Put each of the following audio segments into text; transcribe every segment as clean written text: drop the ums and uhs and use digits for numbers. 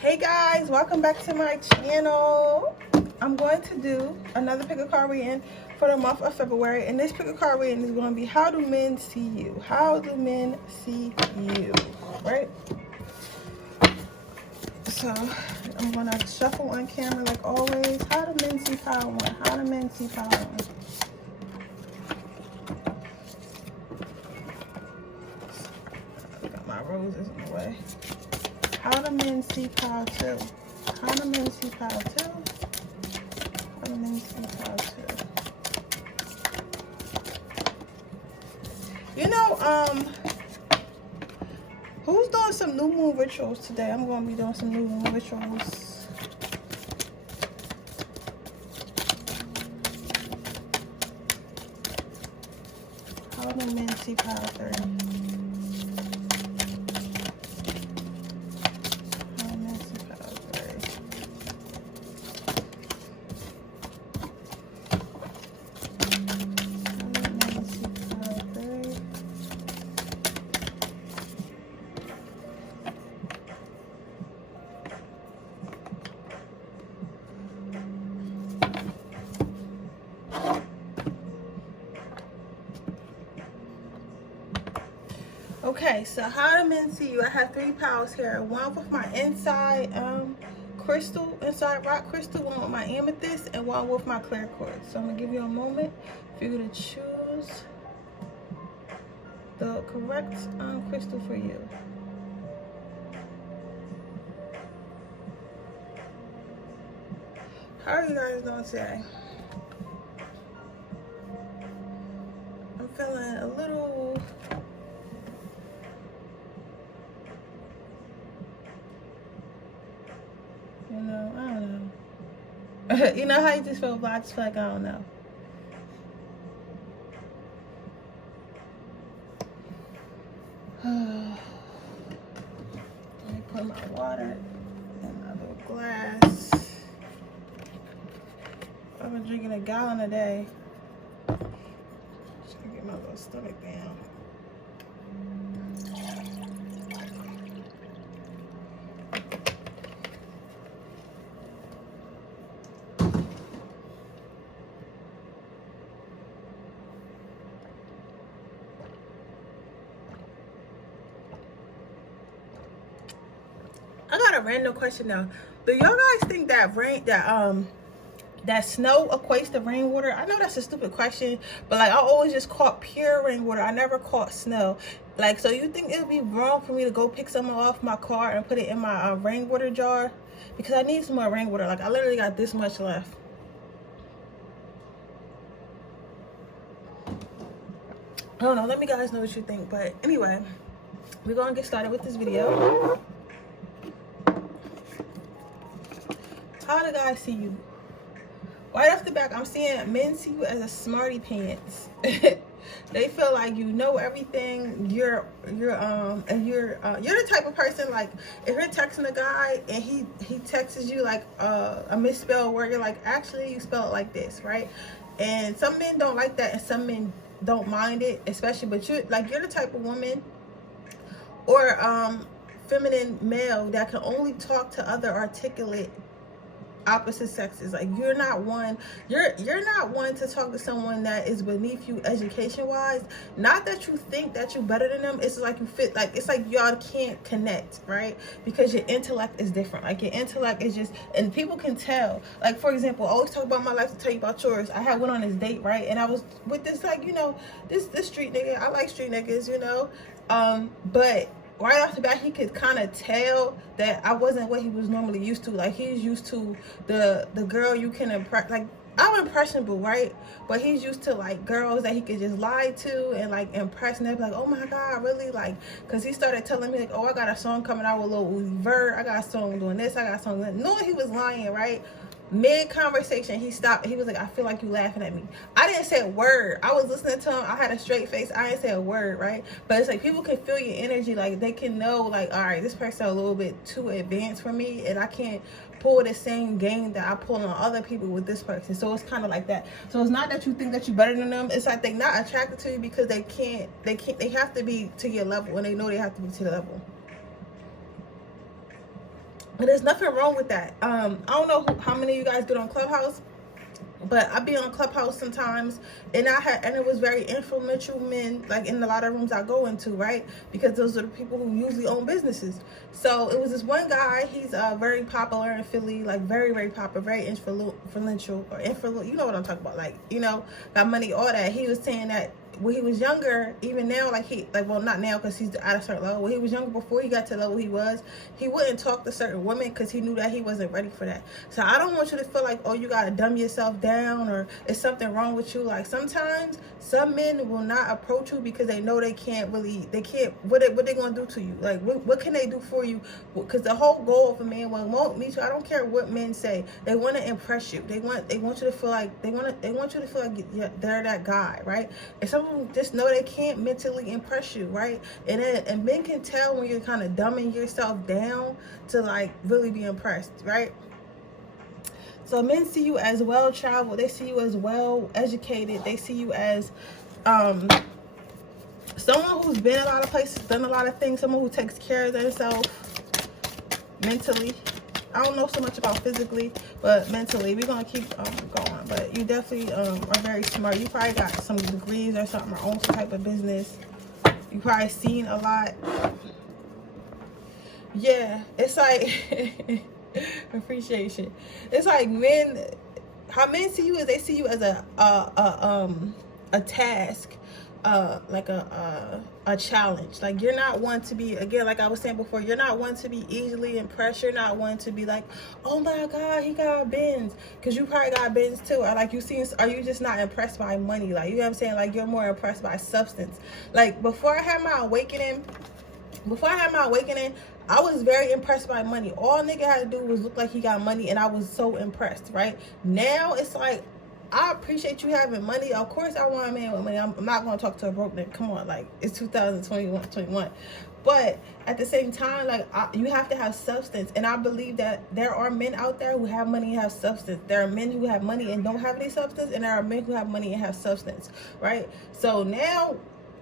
Hey guys, welcome back to my channel. I'm going to do another pick a card reading for the month of February, and this pick a card reading is going to be how do men see you? How do men see you? Right? So I'm going to shuffle on camera like always. How do men see power one? How do men see power one? Got my roses in the way. How do men see power two? How do men see power two? How do men see power two? You know, who's doing some new moon rituals today? I'm going to be doing some new moon rituals. How do men see power three? Okay, so how do men see you? I have three piles here. One with my inside crystal, inside rock crystal, one with my amethyst, and one with my clear quartz. So I'm gonna give you a moment for you to choose the correct crystal for you. How are you guys doing today? I'm feeling a little I don't know. You know how you just feel, but I just feel like I don't know. Let me put my water in my little glass. I've been drinking a gallon a day. Just gonna get my little stomach down. I got a random question now. Do y'all guys think that that snow equates to rainwater? I know that's a stupid question, but like I always just caught pure rainwater. I never caught snow. Like, so you think it would be wrong for me to go pick some off my car and put it in my rainwater jar? Because I need some more rainwater. Like, I literally got this much left. I don't know. Let me guys know what you think. But anyway, we're gonna get started with this video. How do guys see you? Right off the back, I'm seeing men see you as a smarty pants. They feel like you know everything. You're the type of person, like, if you're texting a guy and he texts you like a misspelled word, you're like, actually you spell it like this, right? And some men don't like that, and some men don't mind it, especially. But you're the type of woman or feminine male that can only talk to other articulate opposite sexes. Like, you're not one to talk to someone that is beneath you education wise. Not that you think that you're better than them, it's like you fit, like, it's like y'all can't connect, right? Because your intellect is different. Like, your intellect is just, and people can tell. Like, for example, I always talk about my life to tell you about yours. I had went on this date, right? And I was with this, like, you know, this street nigga. I like street niggas, you know. But right off the bat, he could kind of tell that I wasn't what he was normally used to. Like, he's used to the girl you can impress. Like, I'm impressionable, right? But he's used to, like, girls that he could just lie to and, like, impress. And they're like, oh my God, really? Like, because he started telling me, like, oh, I got a song coming out with Lil Uzi Vert. I got a song doing this. I got a song doing that. Knowing he was lying, right? Mid-conversation, he stopped. He was like, I feel like you laughing at me. I didn't say a word. I was listening to him. I had a straight face. I didn't say a word, right? But it's like, people can feel your energy. Like, they can know, like, all right, this person a little bit too advanced for me, and I can't pull the same game that I pull on other people with this person. So it's kind of like that. So it's not that you think that you're better than them. It's like they're not attracted to you because they have to be to your level, and they know they have to be to the level. And there's nothing wrong with that. I don't know how many of you guys get on Clubhouse, but I be on Clubhouse sometimes, and it was very influential men, like in a lot of rooms I go into, right? Because those are the people who usually own businesses. So it was this one guy. He's very popular in Philly, like very, very popular, very influential, you know what I'm talking about, like, you know, got money, all that. He was saying that when he was younger, even now, well, not now because he's at a certain level. When he was younger, before he got to the level he wouldn't talk to certain women because he knew that he wasn't ready for that. So I don't want you to feel like, oh, you gotta dumb yourself down or it's something wrong with you. Like, sometimes some men will not approach you because they know what they gonna do to you? Like, what can they do for you? Because the whole goal of a man, me too, I don't care what men say, they want to impress you. They want you to feel like they want you to feel like they're that guy, right? And some just know they can't mentally impress you, right? And men can tell when you're kind of dumbing yourself down to like really be impressed, right? So men see you as well traveled, they see you as well educated, they see you as someone who's been a lot of places, done a lot of things, someone who takes care of themselves mentally. I don't know so much about physically, but mentally, we're gonna keep going. But you definitely are very smart. You probably got some degrees or something, or own some type of business. You probably seen a lot. Yeah, it's like appreciation. It's like men. How men see you is they see you as a task. Like a challenge. Like, you're not one to be, again, like I was saying before, you're not one to be easily impressed. You're not one to be like, oh my god, he got a Benz, because you probably got a Benz too. Or like, are you just not impressed by money? Like, you know what I'm saying? Like, you're more impressed by substance. Like, before I had my awakening, I was very impressed by money. All nigga had to do was look like he got money, and I was so impressed, right? Now it's like, I appreciate you having money. Of course, I want a man with money. I'm not going to talk to a broke nigga. Come on, like, it's 2021. But at the same time, like, you have to have substance. And I believe that there are men out there who have money and have substance. There are men who have money and don't have any substance. And there are men who have money and have substance, right? So now,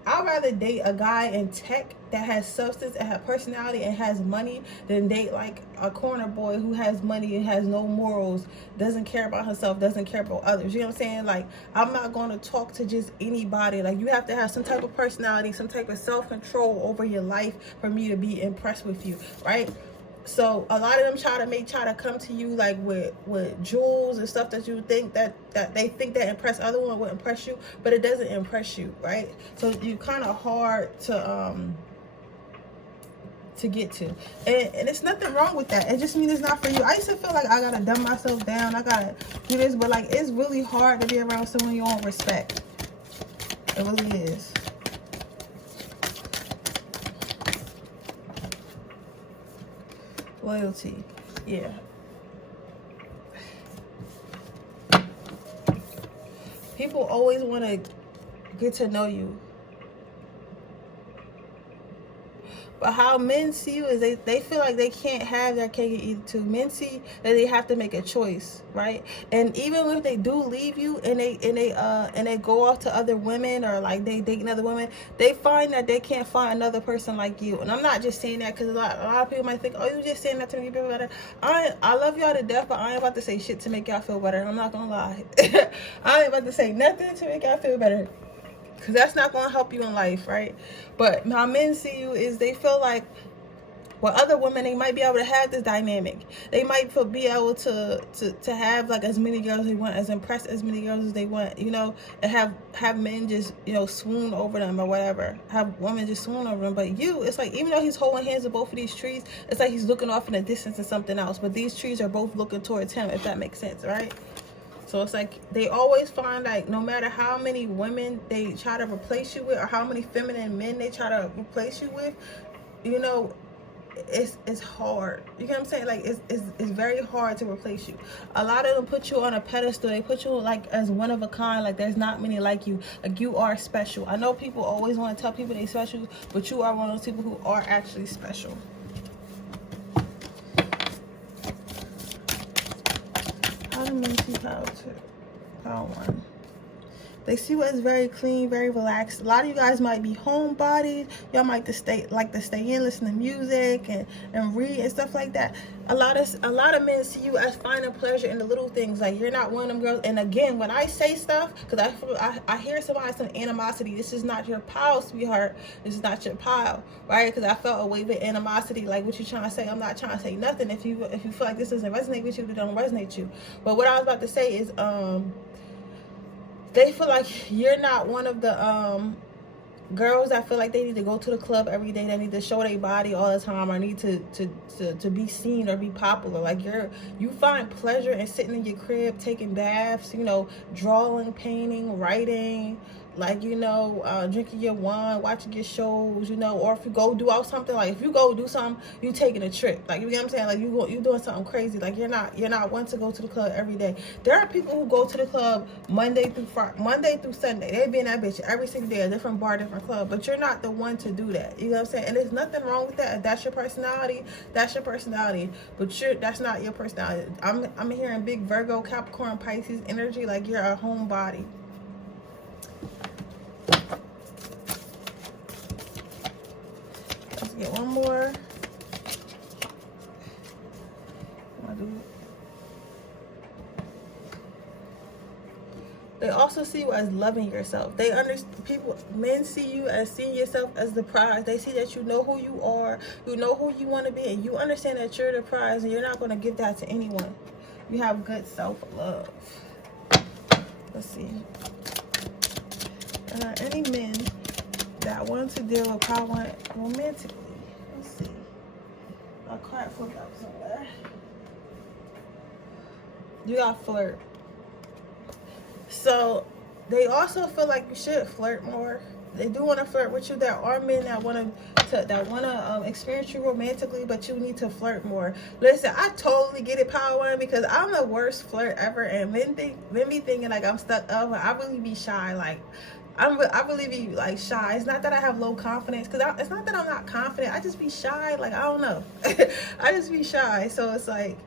I'd rather date a guy in tech that has substance and has personality and has money than date like a corner boy who has money and has no morals, doesn't care about himself, doesn't care about others. You know what I'm saying? Like, I'm not going to talk to just anybody. Like, you have to have some type of personality, some type of self-control over your life for me to be impressed with you, right? So a lot of them try to come to you like with jewels and stuff that you think that they think that impress other one would impress you, but it doesn't impress you, right? So you're kind of hard to get to, and it's nothing wrong with that. It just means it's not for you. I used to feel like I gotta dumb myself down, I gotta do this, but like, it's really hard to be around someone you don't respect. It really is. Loyalty, yeah. People always want to get to know you. But how men see you is they feel like they can't have their cake and eat it too. Men see that they have to make a choice, right? And even if they do leave you and they go off to other women, or like they date another woman, they find that they can't find another person like you. And I'm not just saying that because a lot of people might think, oh, you just saying that to make you feel better. I love y'all to death, but I ain't about to say shit to make y'all feel better. I'm not gonna lie. I ain't about to say nothing to make y'all feel better, because that's not going to help you in life, right? But how men see you is they feel like with other women, they might be able to have this dynamic. They might be able to have like as many girls as they want, as impressed as many girls as they want, you know, and have men just, you know, swoon over them or whatever. Have women just swoon over them. But you, it's like, even though he's holding hands with both of these trees, it's like he's looking off in the distance at something else. But these trees are both looking towards him, if that makes sense, right? So it's like they always find, like, no matter how many women they try to replace you with, or how many feminine men they try to replace you with, you know, it's hard. You know what I'm saying? Like, it's very hard to replace you. A lot of them put you on a pedestal. They put you like as one of a kind. Like, there's not many like you. Like, you are special. I know people always want to tell people they're special, but you are one of those people who are actually special. How do men see power two? Power one. They see you as very clean, very relaxed. A lot of you guys might be homebodied. Y'all might like to stay in, listen to music and read and stuff like that. a lot of men see you as finding pleasure in the little things. Like, you're not one of them girls. And again, when I say stuff, because I hear somebody some animosity, this is not your pile, sweetheart. This is not your pile, right? Because I felt a wave of animosity. Like, what you trying to say? I'm not trying to say nothing. If you feel like this doesn't resonate with you, it don't resonate you. But what I was about to say is, they feel like you're not one of the girls that feel like they need to go to the club every day, they need to show their body all the time, or need to be seen or be popular. Like, you find pleasure in sitting in your crib, taking baths, you know, drawing, painting, writing, like, you know, drinking your wine, watching your shows, you know. Or if you go do out something, like if you go do something, you taking a trip, like, you know what I'm saying, like you doing something crazy. Like, you're not one to go to the club every day. There are people who go to the club Monday through Sunday. They be in that bitch every single day, a different bar, different club. But you're not the one to do that, you know what I'm saying. And there's nothing wrong with that. If that's your personality, that's your personality. But that's not your personality. I'm hearing big Virgo, Capricorn, Pisces energy. Like, you're a homebody. Let's get one more. They also see you as loving yourself. They understand, men see you as seeing yourself as the prize. They see that you know who you are, you know who you want to be, and you understand that you're the prize, and you're not going to give that to anyone. You have good self-love. Let's see. Any men that want to deal with power romantically. Let's see. A card flipped up somewhere. You got flirt. So they also feel like you should flirt more. They do want to flirt with you. There are men that want to experience you romantically, but you need to flirt more. Listen, I totally get it, power one, because I'm the worst flirt ever, and men be thinking like I'm stuck up. I really be shy. Like, I really be like shy. It's not that I have low confidence, because it's not that I'm not confident. I just be shy. Like, I don't know. I just be shy. So it's like,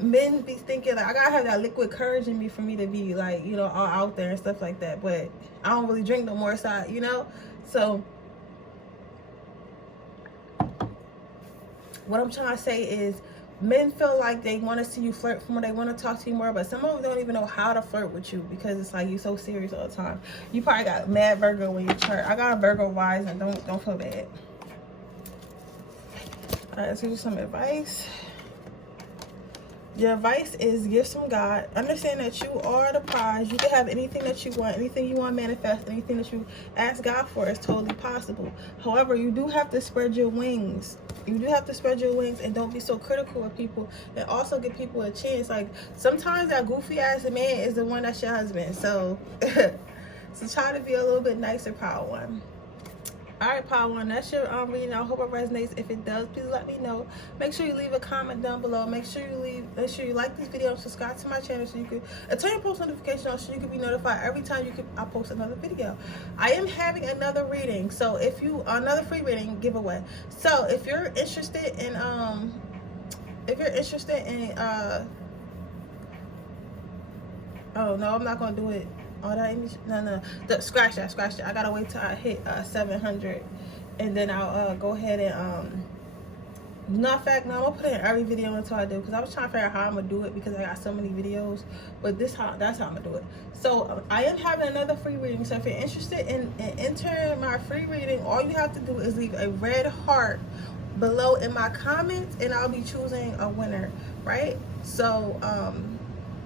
men be thinking like I gotta have that liquid courage in me for me to be like, you know, all out there and stuff like that. But I don't really drink no more, so you know. So what I'm trying to say is, men feel like they want to see you flirt more, they want to talk to you more, but some of them don't even know how to flirt with you, because it's like you're so serious all the time. You probably got mad Virgo in your chart. I got a Virgo wise, and don't feel bad. All right, let's give you some advice. Your advice is gifts from God. Understand that you are the prize. You can have anything that you want, anything you want to manifest, anything that you ask God for is totally possible. However, you do have to spread your wings. You do have to spread your wings, and don't be so critical of people, and also give people a chance. Like, sometimes that goofy ass man is the one that's your husband. So so try to be a little bit nicer, power one. All right, power one, that's your reading. I hope it resonates. If it does, please let me know. Make sure you leave a comment down below. Make sure you like this video and subscribe to my channel so you can turn your post notification on, so you can be notified every time I post another video. I am having another reading, so another free reading giveaway. So if you're interested in oh no, I'm not gonna do it. Oh, that image, no. Scratch that. I gotta wait till I hit 700, and then I'll go ahead and I'm gonna put it in every video until I do, because I was trying to figure out how I'm gonna do it, because I got so many videos. But that's how I'm gonna do it. So I am having another free reading. So if you're interested in entering my free reading, all you have to do is leave a red heart below in my comments, and I'll be choosing a winner, right? So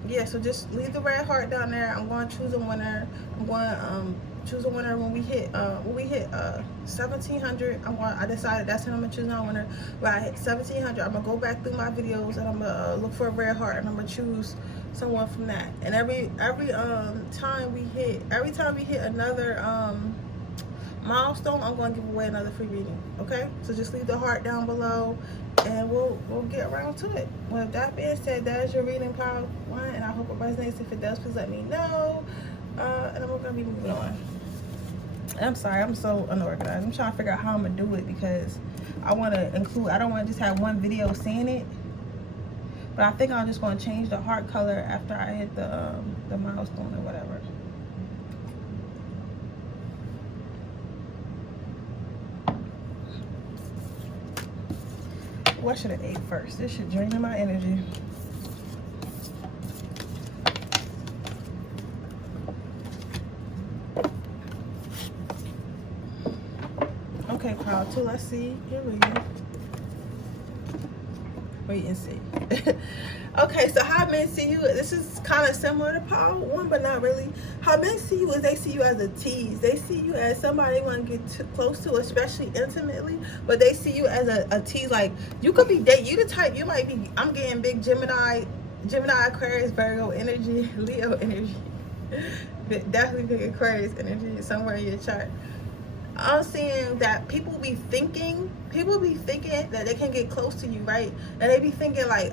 yeah, so just leave the red heart down there. I'm going to choose a winner. I'm going to choose a winner when we hit 1700. I decided that's when I'm gonna choose my winner. When I hit 1700, I'm gonna go back through my videos, and I'm gonna look for a red heart, and I'm gonna choose someone from that. And every time we hit another milestone, I'm going to give away another free reading. Okay, so just leave the heart down below, and we'll get around to it. Well, with that being said, that is your reading, power one, and I hope it resonates. If it does, please let me know, and then we're gonna be moving on. I'm sorry, I'm so unorganized. I'm trying to figure out how I'm gonna do it, because I want to include, I don't want to just have one video saying it, but I think I'm just going to change the heart color after I hit the milestone or whatever. What should I ate first? This should drain my energy. Okay, pile 2, let's see. Here we go. Wait and see. Okay, so how men see you, this is kind of similar to pile 1, but not really. How men see you is they see you as a tease. They see you as somebody they want to get too close to, especially intimately, but they see you as a tease. Like, you could be date, you the type, you might be, I'm getting big Gemini, Aquarius, Virgo energy, Leo energy. Definitely big Aquarius energy somewhere in your chart. I'm seeing that people be thinking that they can get close to you, right? And they be thinking like,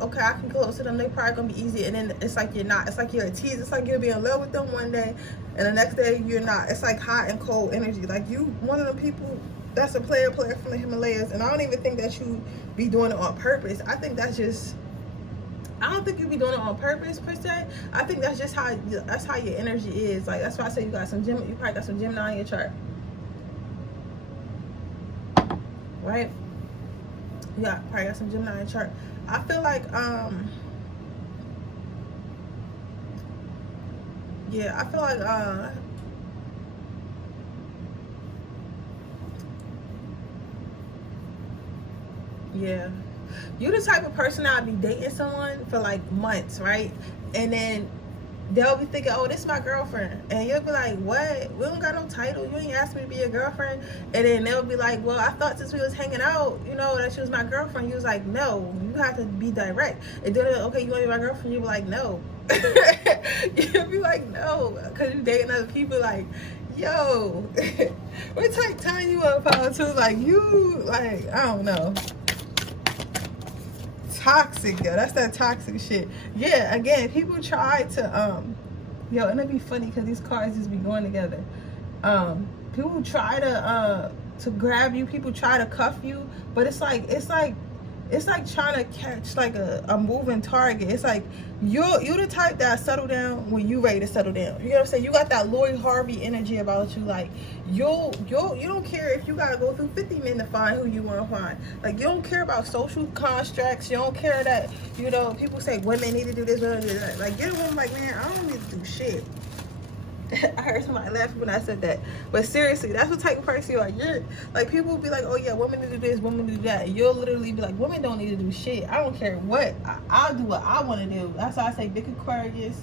okay, I can get close to them, they probably gonna be easy, and then it's like you're not. It's like you're a tease. It's like you'll be in love with them one day, and the next day you're not. It's like hot and cold energy. Like, you one of the people that's a player from the Himalayas, and I don't even think that you be doing it on purpose. I think that's just, I don't think you be doing it on purpose per se. I think that's just how your energy is. Like, that's why I say you got some you probably got some Gemini in your chart, right? You probably got some Gemini in your chart. I feel like yeah, I feel like yeah, you the type of person I'd be dating someone for like months, right? And then they'll be thinking, oh, this is my girlfriend. And you'll be like, what? We don't got no title. You ain't asked me to be your girlfriend. And then they'll be like, well, I thought since we was hanging out, you know, that she was my girlfriend. You was like, no, you have to be direct. And then, okay, you want to be my girlfriend? You be like, no. You'll be like, no. Because you dating other people, like, yo, what type time you up for too? Like, you, like, I don't know. Toxic, yo, that's that toxic shit. Yeah, again, people try to yo, and it'd be funny because these cards just be going together. People try to grab you, people try to cuff you, but it's like trying to catch like a moving target. It's like you're the type that settle down when you ready to settle down. You know what I'm saying? You got that Lori Harvey energy about you. Like, you don't care if you gotta go through 50 men to find who you want to find. Like, you don't care about social constructs. You don't care that, you know, people say women need to do this, women need to do that. Like, get a woman like, man, I don't need to do shit. I heard somebody laugh when I said that, but seriously, that's what type of person you are. You're like, people will be like, oh yeah, women need to do this, women need to do that. You'll literally be like, women don't need to do shit. I don't care what. I'll do what I want to do. That's why I say big Aquarius,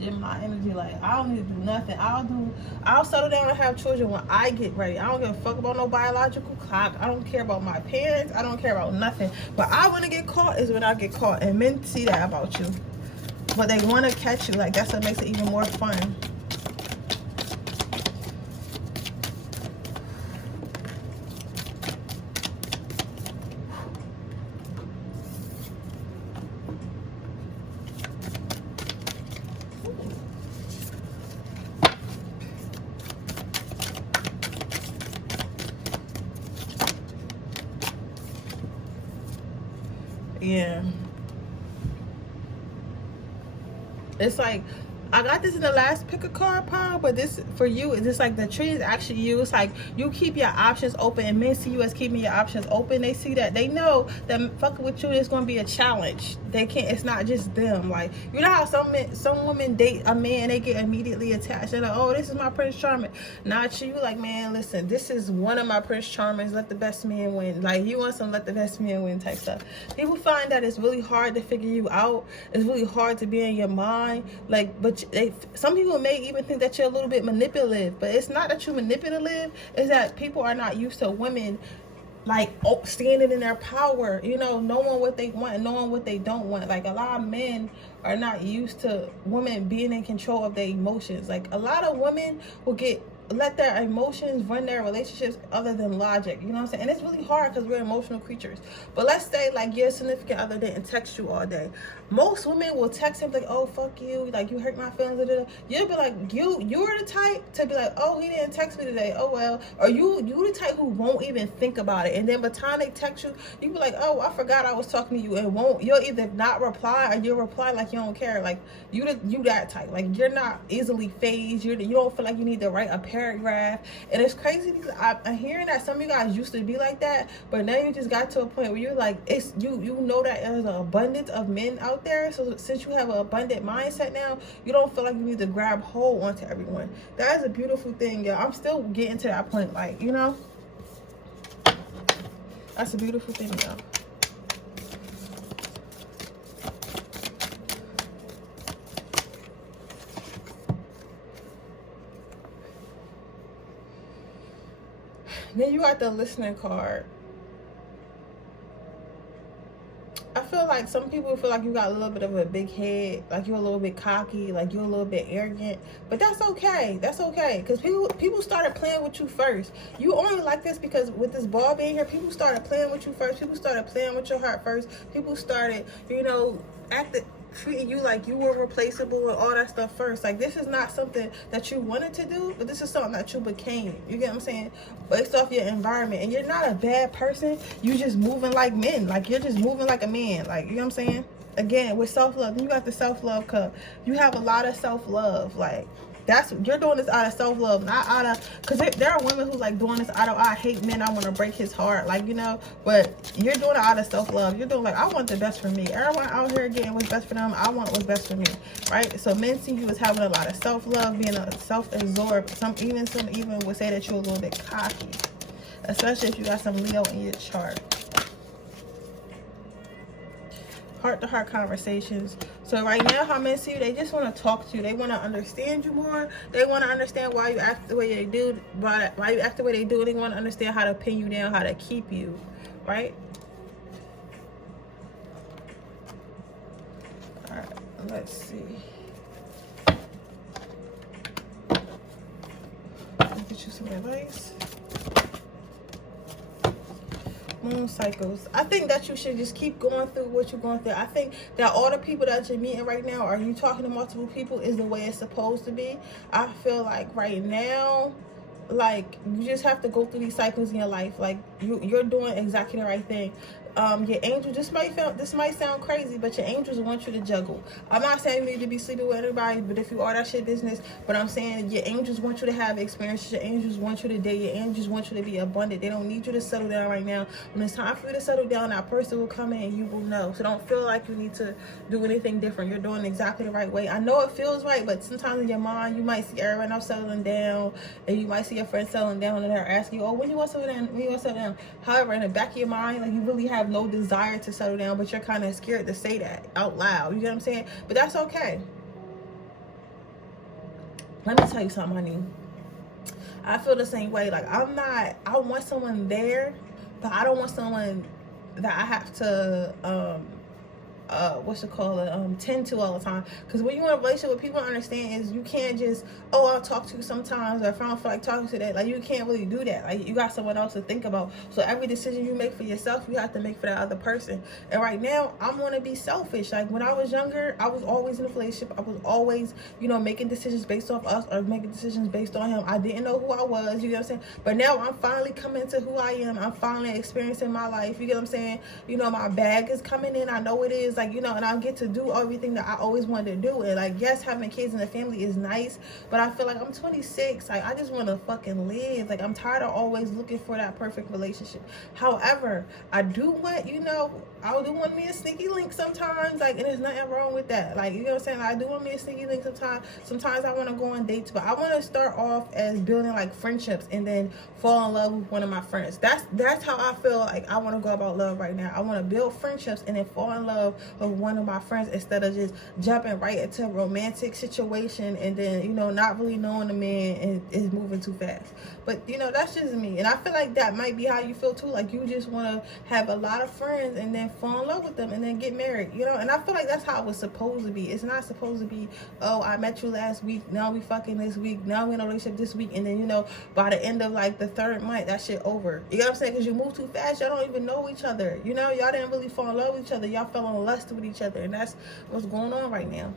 Gemini energy. Like, I don't need to do nothing. I'll settle down and have children when I get ready. I don't give a fuck about no biological clock. I don't care about my parents. I don't care about nothing. But I want to get caught is when I get caught, and men see that about you. But they want to catch you. Like, that's what makes it even more fun. Yeah. It's like, I got this in the last pick a card pile, but this for you, it's like the tree is actually you. It's like you keep your options open, and men see you as keeping your options open. They see that, they know that fucking with you is going to be a challenge. They can't, it's not just them. Like, you know how some women date a man, they get immediately attached. They're like, oh, this is my Prince Charming. Not you. Like, man, listen, this is one of my Prince Charmings. Let the best man win. Like, you want some let the best man win type stuff. People find that it's really hard to figure you out. It's really hard to be in your mind. Like, but some people may even think that you're a little bit manipulative, but it's not that you're manipulative. It's that people are not used to women like standing in their power, you know, knowing what they want and knowing what they don't want. Like, a lot of men are not used to women being in control of their emotions. Like, a lot of women will let their emotions run their relationships other than logic. You know what I'm saying? And it's really hard because we're emotional creatures. But let's say like your significant other didn't text you all day. Most women will text him like, oh, fuck you, like, you hurt my feelings. You'll be like, you're the type to be like, oh, he didn't text me today, oh well. Or you the type who won't even think about it. And then by the time they text you, you be like, oh, I forgot I was talking to you, and you'll either not reply or you'll reply like you don't care. Like, you that type. Like, you're not easily phased. You don't feel like you need to write a paragraph. And it's crazy because I'm hearing that some of you guys used to be like that, but now you just got to a point where you're like, it's you know that there's an abundance of men out there. So since you have an abundant mindset now, you don't feel like you need to grab hold onto everyone. That is a beautiful thing, y'all. I'm still getting to that point, like, you know, that's a beautiful thing, y'all. Then you got the listening card. I feel like some people feel like you got a little bit of a big head, like you're a little bit cocky, like you're a little bit arrogant. But that's okay. That's okay. Because people started playing with you first. You only like this because with this ball being here, people started playing with you first. People started playing with your heart first. People started, you know, treating you like you were replaceable and all that stuff first. Like, this is not something that you wanted to do, but this is something that you became. You get what I'm saying? Based off your environment. And you're not a bad person. You just moving like men. Like, you're just moving like a man. Like, you know what I'm saying? Again, with self-love, you got the self-love cup. You have a lot of self-love. Like, you're doing this out of self-love, not out of, because there are women who like doing this out of, I hate men, I want to break his heart, like, you know. But you're doing it out of self-love. You're doing like, I want the best for me. Everyone out here getting what's best for them, I want what's best for me, right? So men see you as having a lot of self-love, being a self-absorbed. Some even would say that you're a little bit cocky, especially if you got some Leo in your chart. Heart-to-heart conversations. So right now, how men see you, they just want to talk to you. They want to understand you more. They want to understand why you act the way they do. Why you act the way they do. They want to understand how to pin you down, how to keep you, right? All right, let's see. Let me get you some advice. Moon cycles. I think that you should just keep going through what you're going through. I think that all the people that you're meeting right now, are you talking to multiple people, is the way it's supposed to be. I feel like right now, like, you just have to go through these cycles in your life. Like, you're doing exactly the right thing. Your angels, this might sound crazy, but your angels want you to juggle. I'm not saying you need to be sleeping with everybody, but if you are, that shit business. But I'm saying your angels want you to have experiences. Your angels want you to date. Your angels want you to be abundant. They don't need you to settle down right now. When it's time for you to settle down, that person will come in and you will know. So don't feel like you need to do anything different. You're doing exactly the right way. I know it feels right, but sometimes in your mind, you might see everyone else settling down, and you might see your friends settling down, and they're asking you, oh, when you want to settle down? When you want to settle down? However, in the back of your mind, like, you really have no desire to settle down, but you're kind of scared to say that out loud. You get what I'm saying? But that's okay. Let me tell you something, honey. I feel the same way. Like, I want someone there, but I don't want someone that I have to tend to all the time. Because when you're in a relationship, what people understand is you can't just, oh, I'll talk to you sometimes, or if I don't feel like talking to that, like, you can't really do that. Like, you got someone else to think about. So every decision you make for yourself, you have to make for that other person. And right now, I want to be selfish. Like, when I was younger, I was always in a relationship. I was always, you know, making decisions based off us, or making decisions based on him. I didn't know who I was, you get what I'm saying? But now I'm finally coming to who I am. I'm finally experiencing my life, you get what I'm saying? You know, my bag is coming in. I know it is. Like, you know, and I get to do everything that I always wanted to do. And like, yes, having kids and a family is nice, but I feel like I'm 26. Like, I just want to fucking live. Like, I'm tired of always looking for that perfect relationship. However, I do want, you know, I do want me a sneaky link sometimes. Like, and there's nothing wrong with that. Like, you know what I'm saying? Like, I do want me a sneaky link sometimes. Sometimes I want to go on dates, but I want to start off as building like friendships and then fall in love with one of my friends. That's how I feel like I want to go about love right now. I want to build friendships and then fall in love with one of my friends, instead of just jumping right into a romantic situation and then, you know, not really knowing the man and is moving too fast. But, you know, that's just me. And I feel like that might be how you feel too. Like, you just want to have a lot of friends and then fall in love with them and then get married, you know? And I feel like that's how it was supposed to be. It's not supposed to be, oh, I met you last week, now we fucking this week, now we in a relationship this week, and then, you know, by the end of like the 3rd month, that shit over. You know what I'm saying? Because you move too fast, y'all don't even know each other. You know, y'all didn't really fall in love with each other. Y'all fell in lust with each other, and that's what's going on right now.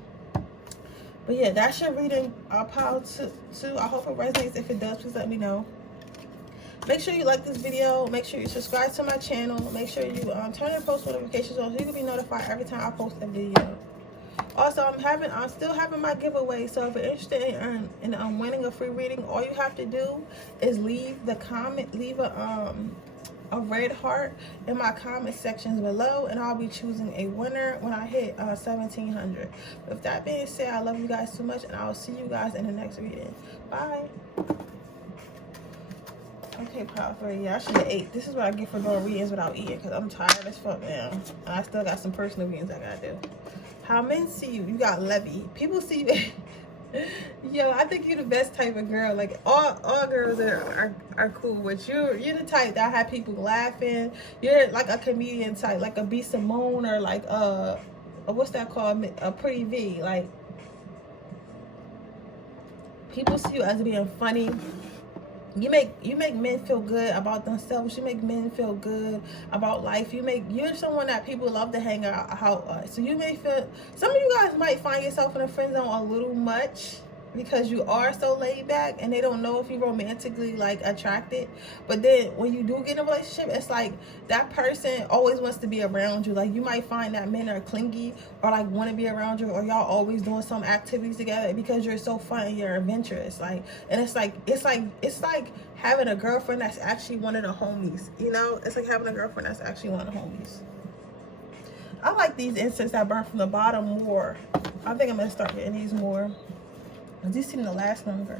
But yeah, that's your reading, pile 2. I hope it resonates. If it does, please let me know. Make sure you like this video. Make sure you subscribe to my channel. Make sure you turn your post notifications on so you can be notified every time I post a video. Also, I'm still having my giveaway. So if you're interested in winning a free reading, all you have to do is leave a red heart in my comment sections below, and I'll be choosing a winner when I hit 1700. With that being said, I love you guys so much, and I'll see you guys in the next reading. Bye. Okay, pile 3. Yeah, I should have ate. This is what I get for doing readings without eating, because I'm tired as fuck now. And I still got some personal readings I gotta do. How men see you. You got Levy. People see you. Yo, I think you're the best type of girl. Like, all girls are cool with you. You're the type that have people laughing. You're like a comedian type, like a B. Simone, or like what's that called? A Pretty V. Like, people see you as being funny. You make men feel good about themselves. You make men feel good about life. You're someone that people love to hang out with. So you may feel, some of you guys might find yourself in a friend zone a little much, because you are so laid back and they don't know if you're romantically like attracted. But then when you do get in a relationship, it's like that person always wants to be around you. Like, you might find that men are clingy or like want to be around you, or y'all always doing some activities together because you're so fun and you're adventurous. Like, and it's like having a girlfriend that's actually one of the homies, you know? It's like having a girlfriend that's actually one of the homies. I like these incense that burn from the bottom more. I think I'm gonna start getting these more. These seem to last longer.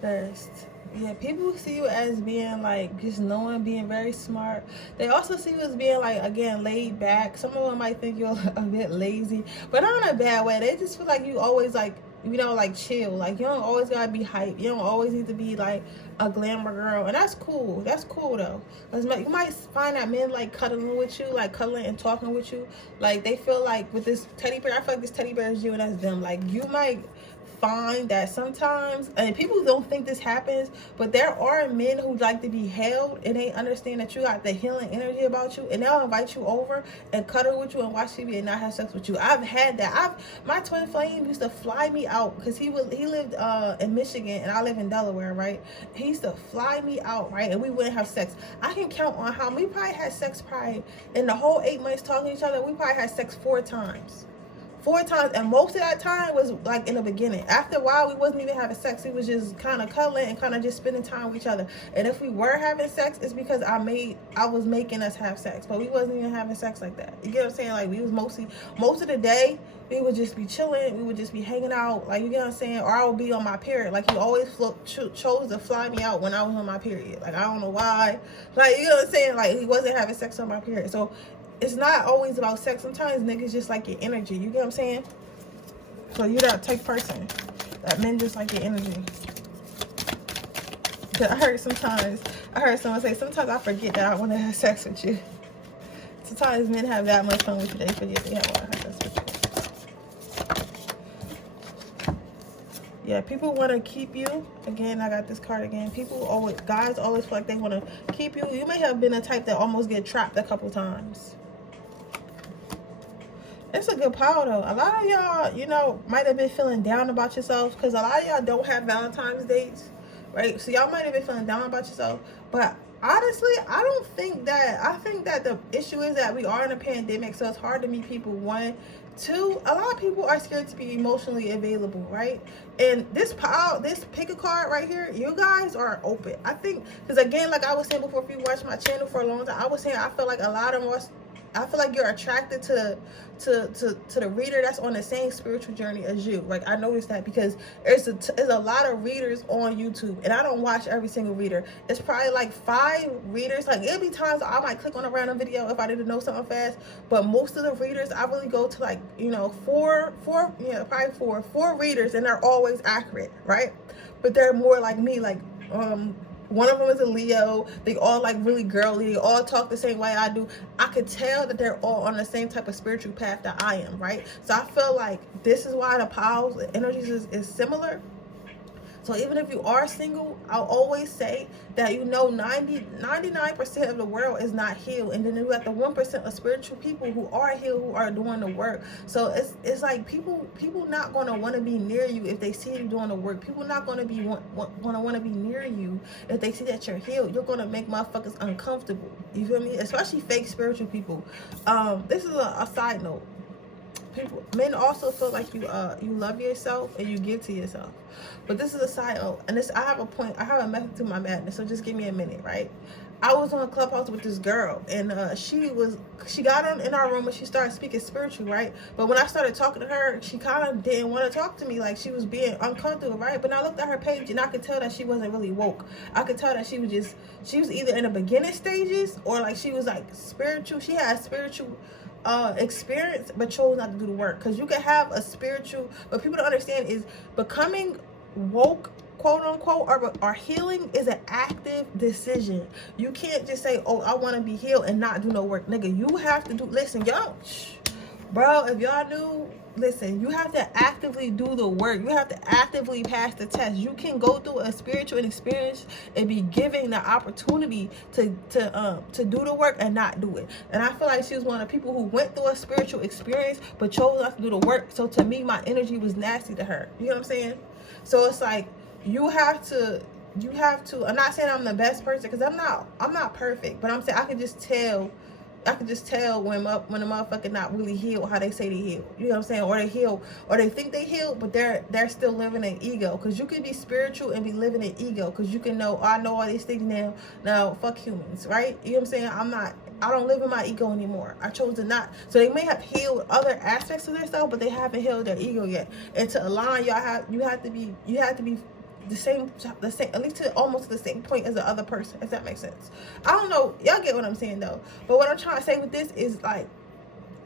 First, yeah, people see you as being like just knowing, being very smart. They also see you as being like, again, laid back. Some of them might think you're a bit lazy, but not in a bad way. They just feel like you always like, you know, like chill. Like, you don't always gotta be hype. You don't always need to be like a glamour girl, and that's cool. That's cool though, because you might find that men like cuddling with you, like cuddling and talking with you. Like, they feel like with this teddy bear, I feel like this teddy bear is you and that's them. Like, you might find that sometimes, and people don't think this happens, but there are men who like to be held, and they understand that you got the healing energy about you, and they'll invite you over and cuddle with you and watch TV and not have sex with you. I've had that. My twin flame used to fly me out, because he lived in Michigan and I live in Delaware, right? He used to fly me out, right? And we wouldn't have sex. I can count on how we probably had sex in the whole 8 months talking to each other. We probably had sex 4 times. 4 times, and most of that time was like in the beginning. After a while, we wasn't even having sex. We was just kind of cuddling and kind of just spending time with each other. And if we were having sex, it's because I was making us have sex, but we wasn't even having sex like that. You get what I'm saying? Like, we was most of the day, we would just be chilling. We would just be hanging out. Like, you get what I'm saying? Or I would be on my period. Like, he always chose to fly me out when I was on my period. Like, I don't know why. Like, you know what I'm saying? Like, he wasn't having sex on my period. So it's not always about sex. Sometimes niggas just like your energy. You get what I'm saying? So you're that type person that men just like your energy. I heard someone say, sometimes I forget that I want to have sex with you. Sometimes men have that much fun with you, they forget they want to have sex with you. Yeah, people want to keep you. Again, I got this card again. Guys always feel like they want to keep you. You may have been a type that almost get trapped a couple times. It's a good power though. A lot of y'all, you know, might have been feeling down about yourselves, because a lot of y'all don't have Valentine's dates, right? So y'all might have been feeling down about yourself. But honestly, I think that the issue is that we are in a pandemic, so it's hard to meet people. 1, 2, a lot of people are scared to be emotionally available, right? And this pick a card right here, you guys are open. I think, because again, like I was saying before, if you watched my channel for a long time, I was saying I feel like a lot of us, I feel like you're attracted to the reader that's on the same spiritual journey as you. Like, I noticed that because there's a lot of readers on YouTube, and I don't watch every single reader. It's probably like 5 readers. Like, it'll be times I might click on a random video if I didn't know something fast, but most of the readers, I really go to like, you know, probably four readers, and they're always accurate, right? But they're more like me, like one of them is a Leo. They all like really girly. They all talk the same way I do. I could tell that they're all on the same type of spiritual path that I am, right? So I feel like this is why the powers, the energies is similar. So even if you are single, I'll always say that 99% of the world is not healed, and then you got the 1% of spiritual people who are healed, who are doing the work. So it's like people not gonna want to be near you if they see you doing the work. People not gonna want to be near you if they see that you're healed. You're gonna make motherfuckers uncomfortable. You feel me? Especially fake spiritual people. This is a side note. Men also feel like you love yourself and you give to yourself, but this is a side note, and I have a method to my madness, so just give me a minute. Right, I was on a Clubhouse with this girl, and she got on in our room and she started speaking spiritual, right? But when I started talking to her, she kind of didn't want to talk to me, like she was being uncomfortable, right? But I looked at her page and I could tell that she wasn't really woke. I could tell that she was either in the beginning stages, or like she was like spiritual. She had spiritual experience but chose not to do the work. Because you can have a spiritual, but people don't understand is becoming woke, quote unquote, or healing is an active decision. You can't just say, oh, I want to be healed and not do no work. Nigga, you have to do, listen, y'all, bro, if y'all knew, listen, you have to actively do the work. You have to actively pass the test. You can go through a spiritual experience and be given the opportunity to do the work and not do it. And I feel like she was one of the people who went through a spiritual experience but chose not to do the work. So to me, my energy was nasty to her. You know what I'm saying? So it's like you have to, I'm not saying I'm the best person, because I'm not perfect, but I'm saying I can just tell when a motherfucker not really healed how they say they healed. You know what I'm saying? Or they heal, or they think they healed, but they're still living in ego. Because you can be spiritual and be living in ego. Because you can know, oh, I know all these things now. Now, fuck humans, right? You know what I'm saying? I don't live in my ego anymore. I chose to not. So they may have healed other aspects of themselves, but they haven't healed their ego yet. And to align, you have to be the same, at least to almost the same point as the other person, if that makes sense. I don't know, y'all get what I'm saying though. But what I'm trying to say with this is, like,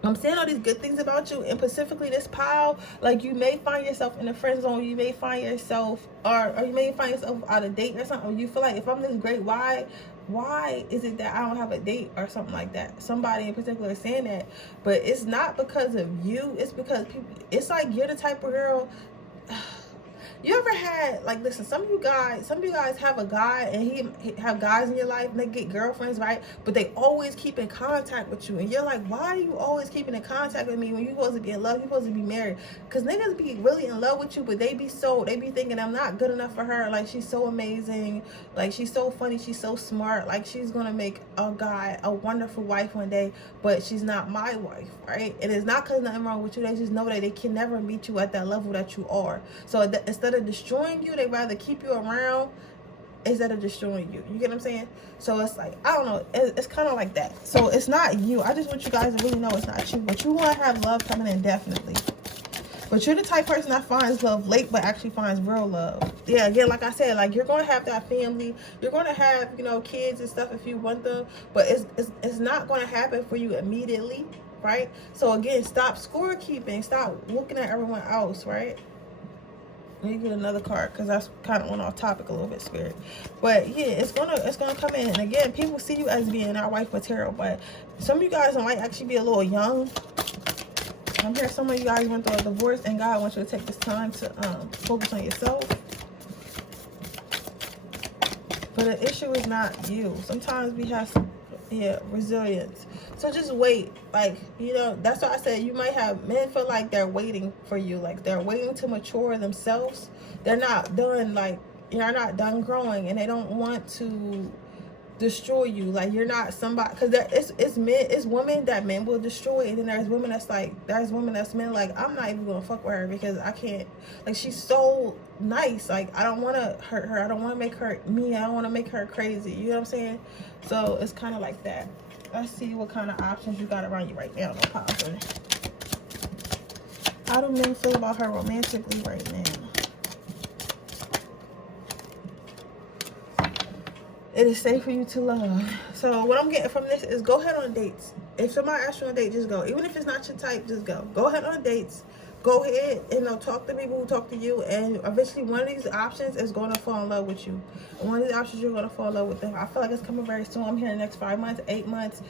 I'm saying all these good things about you, and specifically this pile, like, you may find yourself in the friend zone, you may find yourself, or you may find yourself out of date or something, or you feel like, if I'm this great, why is it that I don't have a date or something like that? Somebody in particular is saying that, but it's not because of you, it's because people, it's like you're the type of girl. You ever had, like, listen, some of you guys have a guy, and he have guys in your life, and they get girlfriends, right? But they always keep in contact with you, and you're like, why are you always keeping in contact with me when you're supposed to be in love, you're supposed to be married? Because niggas be really in love with you, but they be thinking, I'm not good enough for her. Like, she's so amazing, like, she's so funny, she's so smart, like, she's gonna make a guy a wonderful wife one day, but she's not my wife, right? And it's not because nothing wrong with you, they just know that they can never meet you at that level that you are. So instead of destroying you, they rather keep you around instead of destroying you. You get what I'm saying? So it's like, I don't know, it's kind of like that. So it's not you. I just want you guys to really know it's not you, but you want to have love coming in, definitely. But you're the type of person that finds love late, but actually finds real love. Yeah, again, like I said, like, you're going to have that family, you're going to have, you know, kids and stuff if you want them, but it's not going to happen for you immediately, right? So again, stop scorekeeping, stop looking at everyone else, right? Let me get another card, because that's kind of went off topic a little bit, Spirit. But yeah, it's gonna come in. And again, people see you as being our wife material, but some of you guys might actually be a little young. I'm here, some of you guys went through a divorce, and God wants you to take this time to focus on yourself. But the issue is not you. Sometimes we have some, resilience. So just wait. Like, you know, that's why I said you might have men feel like they're waiting for you. Like, they're waiting to mature themselves. They're not done, like, you're not done growing, and they don't want to destroy you. Like, you're not somebody, because it's women that men will destroy, and then there's women that's men like, I'm not even gonna fuck with her because I can't, like, she's so nice, like, I don't want to hurt her, I don't want to make her me, I don't want to make her crazy, you know what I'm saying? So it's kind of like that. Let's see what kind of options you got around you right now. No problem. How do men feel about her romantically right now? It is safe for you to love. So what I'm getting from this is, go ahead on dates. If somebody asks you on a date, just go. Even if it's not your type, just go. Go ahead on dates. Go ahead and talk to people who talk to you, and eventually one of these options is going to fall in love with you. And one of these options, you're going to fall in love with them. I feel like it's coming very soon. I'm here in the next 5 months, 8 months.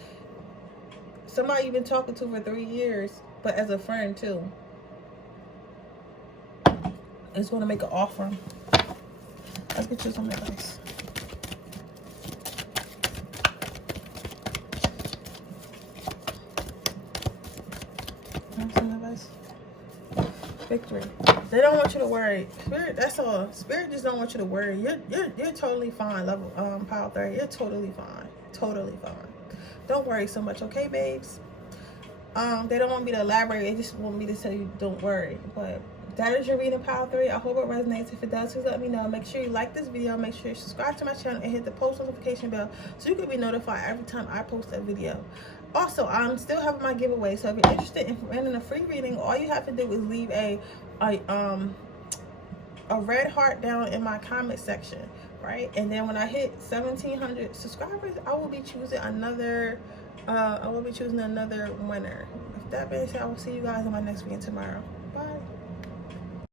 Somebody you've been talking to for 3 years, but as a friend too. It's going to make an offer. I could choose some advice. Some advice. Victory. They don't want you to worry. Spirit, that's all. Spirit just don't want you to worry. You're totally fine. Level power 30. You're totally fine. Totally fine. Don't worry so much, okay, babes? They don't want me to elaborate. They just want me to tell you don't worry. But that is your reading, power 3. I hope it resonates. If it does, please let me know. Make sure you like this video. Make sure you subscribe to my channel and hit the post notification bell so you can be notified every time I post a video. Also, I'm still having my giveaway, so if you're interested in winning a free reading, all you have to do is leave a red heart down in my comment section, right? And then when I hit 1,700 subscribers, I will be choosing another winner. With that being said, I will see you guys in my next video tomorrow. Bye.